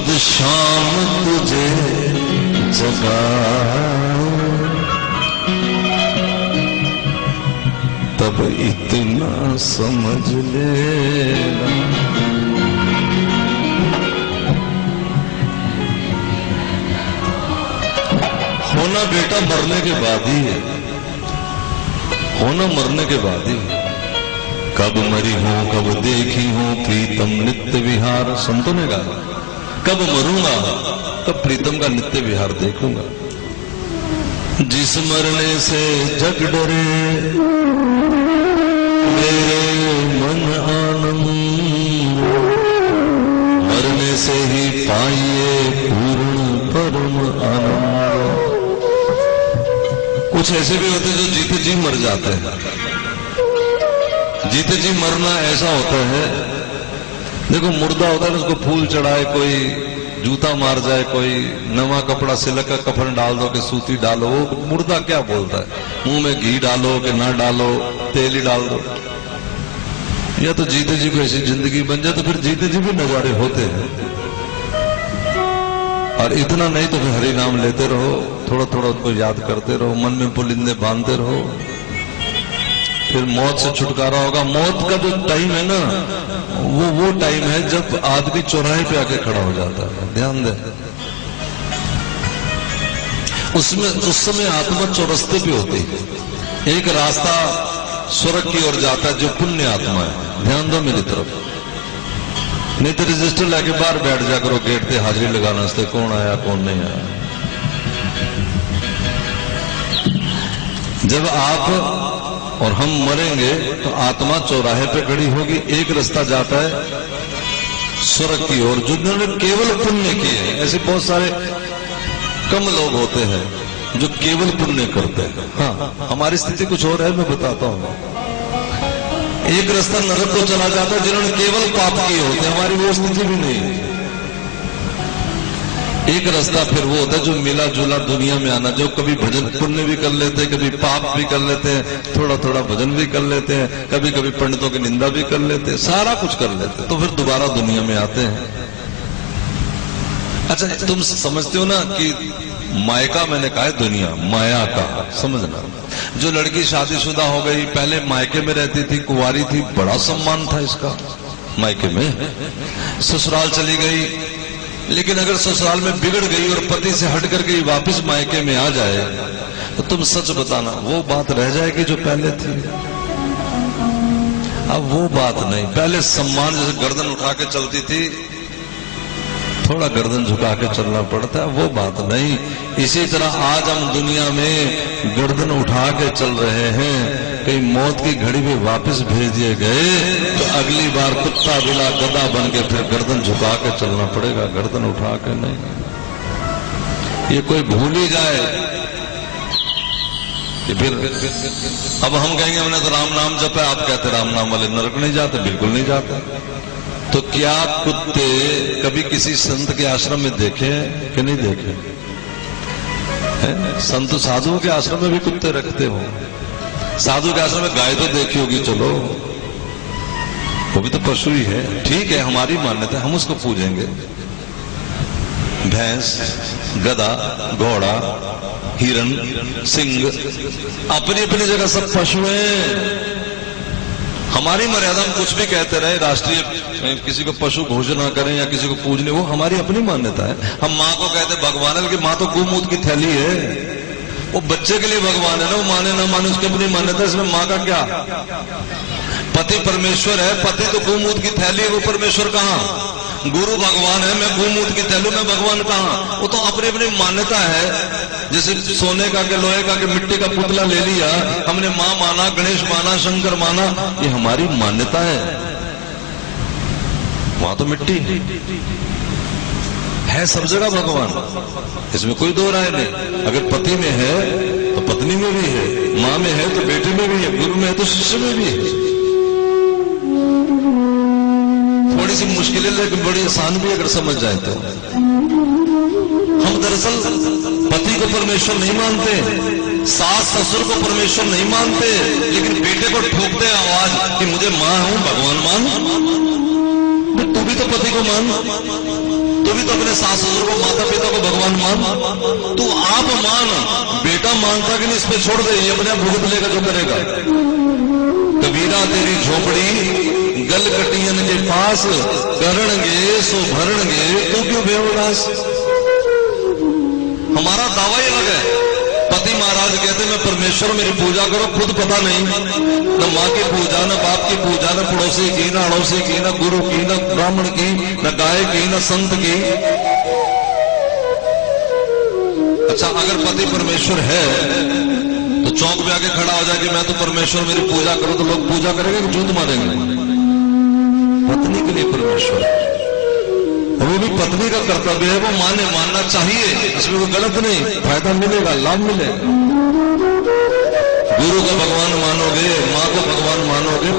खुद शाम तुझे जगाए तब इतना समझ लेना। होना बेटा मरने के बाद ही है, होना मरने के बाद ही। कब मरी हूं कब देखी हूं प्रीतम नित्य विहार, संतों ने कहा कब मरूंगा तब प्रीतम का नित्य विहार देखूंगा। जिस मरने से जग डरे मेरे मन आनंद, मरने से ही पाइए पूर्ण परम आनंद। कुछ ऐसे भी होते जो जीते जी मर जाते हैं। जीते जी मरना ऐसा होता है, देखो मुर्दा होता है उसको फूल चढ़ाए कोई, जूता मार जाए कोई, नवा कपड़ा सिलक का कफन डाल दो कि सूती डालो, वो मुर्दा क्या बोलता है, मुंह में घी डालो कि ना डालो, तेल ही डाल दो। या तो जीते जी को ऐसी जिंदगी बन जाए तो फिर जीते जी भी नजारे होते हैं। और इतना नहीं तो फिर हरि नाम लेते रहो, थोड़ा थोड़ा उनको याद करते रहो, मन में पुलिंदे बांधते रहो, फिर मौत से छुटकारा होगा। मौत का जो टाइम है ना, वो टाइम है जब आदमी चौराहे पे आके खड़ा हो जाता है। ध्यान दे, उसमें उस समय आत्मा चौरस्ते पे होती है। एक रास्ता स्वर्ग की ओर जाता है जो पुण्य आत्मा है। ध्यान दो मेरी तरफ, नहीं तो रजिस्टर लाके बाहर बैठ जा करो गेट पे हाजिरी लगाना से कौन आया कौन नहीं आया। जब आप और हम मरेंगे तो आत्मा चौराहे पे खड़ी होगी। एक रास्ता जाता है स्वर्ग की ओर जिन्होंने केवल पुण्य किए हैं। ऐसे बहुत सारे कम लोग होते हैं जो केवल पुण्य करते हैं। हाँ, हमारी स्थिति कुछ और है, मैं बताता हूं। एक रास्ता नरक को चला जाता है जिन्होंने केवल पाप किए होते हैं, हमारी वो स्थिति भी नहीं है। एक रास्ता फिर वो होता है जो मिला जुला दुनिया में आना, जो कभी भजन पुण्य भी कर लेते हैं, कभी पाप भी कर लेते हैं, थोड़ा थोड़ा भजन भी कर लेते हैं, कभी कभी पंडितों की निंदा भी कर लेते हैं, सारा कुछ कर लेते हैं, तो फिर दोबारा दुनिया में आते हैं। अच्छा, तुम समझते हो ना कि मायका, मैंने कहा है दुनिया माया का, समझना। जो लड़की शादीशुदा हो गई, पहले मायके में रहती थी, कुंवारी थी, बड़ा सम्मान था इसका मायके में, ससुराल चली गई, लेकिन अगर ससुराल में बिगड़ गई और पति से हट करके वापस मायके में आ जाए तो तुम सच बताना वो बात रह जाएगी जो पहले थी। अब वो बात नहीं। पहले सम्मान, जैसे गर्दन उठा के चलती थी, थोड़ा गर्दन झुका के चलना पड़ता है, वो बात नहीं। इसी तरह आज हम दुनिया में गर्दन उठा के चल रहे हैं, कहीं मौत की घड़ी में वापस भेज दिए गए तो अगली बार कुत्ता बिला गधा बन के फिर गर्दन झुका के चलना पड़ेगा, गर्दन उठा के नहीं। ये कोई भूल ही जाए कि फिर अब हम कहेंगे हमने तो राम नाम जपा, आप कहते राम नाम वाले नरक नहीं जाते, बिल्कुल नहीं जाते। तो क्या कुत्ते कभी किसी संत के आश्रम में देखे कि नहीं देखे? संत साधुओं के आश्रम में भी कुत्ते रखते हो। साधु के आश्रम में गाय तो देखी होगी, चलो वो भी तो पशु ही है, ठीक है, हमारी मान्यता है, हम उसको पूजेंगे। भैंस, गधा, घोड़ा, हिरन, सिंह, अपनी अपनी जगह सब पशु हैं। हमारी मर्यादा हम कुछ भी कहते रहे, राष्ट्रीय किसी को पशु घोषणा करें या किसी को पूजने, वो हमारी अपनी मान्यता है। हम माँ को कहते भगवान है, कि माँ तो गोमूत्र की थैली है, वो बच्चे के लिए भगवान है ना, वो माने ना माने उसकी अपनी मान्यता, इसमें माँ का क्या। पति परमेश्वर है, पति तो गोमूत्र की थैली है, वो परमेश्वर कहाँ? गुरु भगवान है, मैं गोमूत्र की थैली, मैं भगवान कहाँ? वो तो अपनी अपनी मान्यता है। जैसे सोने का के लोहे का के मिट्टी का पुतला ले लिया, हमने माँ माना, गणेश माना, शंकर माना, ये हमारी मान्यता है। वहां तो मिट्टी है, सब जगह भगवान, इसमें कोई दो राय नहीं। अगर पति में है तो पत्नी में भी है, माँ में है तो बेटे में भी है, गुरु में है तो शिष्य में भी है। थोड़ी सी मुश्किलें लेकिन बड़ी आसान भी अगर समझ जाए तो। हम दरअसल पति को परमेश्वर नहीं मानते, सास ससुर को परमेश्वर नहीं मानते, लेकिन बेटे को ठोकते हैं आवाज कि मुझे माँ हूं, भगवान मान। तू भी तो पति को मान, तो भी तो अपने सास ससुर को, माता पिता को भगवान मान। तू आप मान, बेटा मानता कि नहीं, इस पे छोड़ दे, ये अपने आप भुगत लेगा जो करेगा। कबीरा तेरी झोपड़ी गल कटियन के पास, करणगे सो भरणगे तू क्यों बेउदास। हमारा दावा ही अलग है। पति महाराज कहते मैं परमेश्वर मेरी पूजा करो, खुद पता नहीं, न माँ की पूजा, न बाप की पूजा, न पड़ोसी की, न अड़ोसी की, न गुरु की, न ब्राह्मण की, न गाय की, न संत की। अच्छा, अगर पति परमेश्वर है तो चौक पे आके खड़ा हो जाए कि मैं तो परमेश्वर मेरी पूजा करो, तो लोग पूजा करेंगे कि जूत मारेंगे। पत्नी के लिए परमेश्वर, और वो भी पत्नी का कर्तव्य है, वो मानना चाहिए, इसमें कोई गलत नहीं, फायदा मिलेगा, लाभ मिलेगा। गुरु को भगवान मानोगे, माँ को भगवान मानोगे,